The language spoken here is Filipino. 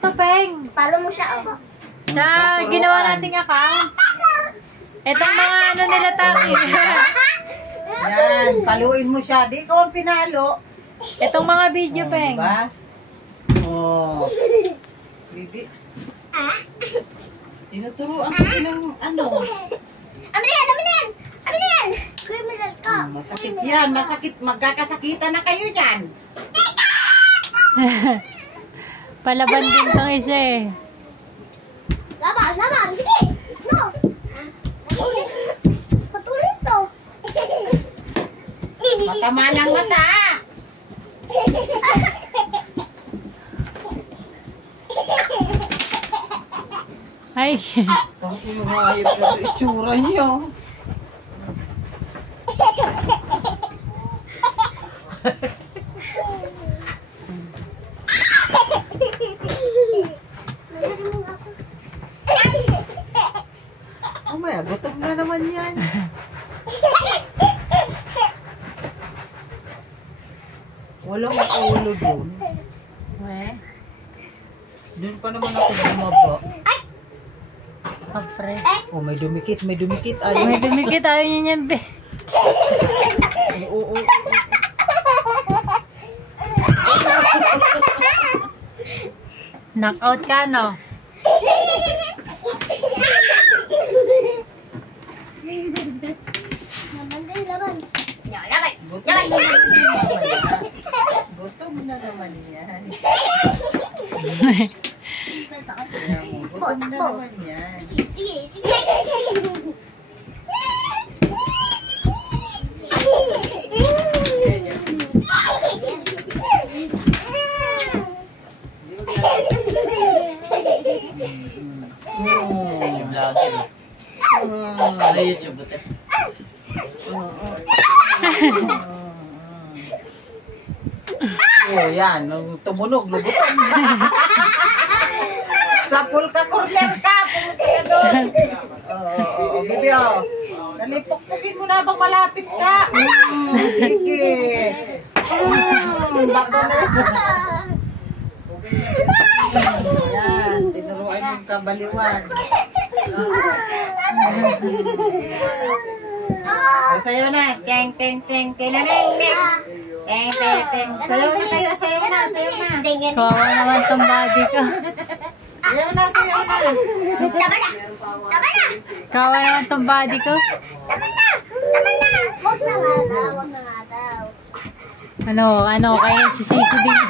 to, Peng. Follow mo siya, oh. Sa ginawa nating account. Itong mga ano nila, Taki. Yan, paluin mo siya. Di ko ang pinalo. Itong mga video, Peng. Diba? Oh. Bibi. Tinuturuan ko ng ano. Amin yan, amin yan! Amin yan! Kuya, malag ka. Masakit yan, masakit. Magkakasakitan na kayo yan. Palaban din tong isa eh. Laban, laban! Sige! No! Patulis! Patulis to! Matama ng mata. Ay. Tapos yung hayop na ito, itsura niyo. Oh my, gutom na naman yan. Walang ulo doon. Doon pa naman ako bumaba. Kapre. Oh, may dumikit, may dumikit. Ayaw. May dumikit, ayaw niya niyan, be. Oo. Knockout ka, no? Laban din, laban. Gutom na naman yan. Gutom na naman yan. Sige, sige. Oh, yan. Tumunog, lubutan. Sa pulka corner ka. Pumunta ka doon. Oo, bibi, oh. Nalipok-pukin mo na bang malapit ka. Sige. Bako na. Yan. Tinuruan yung kabaliwan. O, sayo na. Teng, teng, teng, teng, teng, teng. Teng, teng, teng. Sayo na kayo. Sayo na, sayo na. Kawawa naman tong body ko. Sayo na, sayo na. Tama na! Tama na! Kawawa naman tong body ko. Tama na! Tama na! Huwag na nga daw, huwag na nga daw. Ano, kayo nagsisisi din.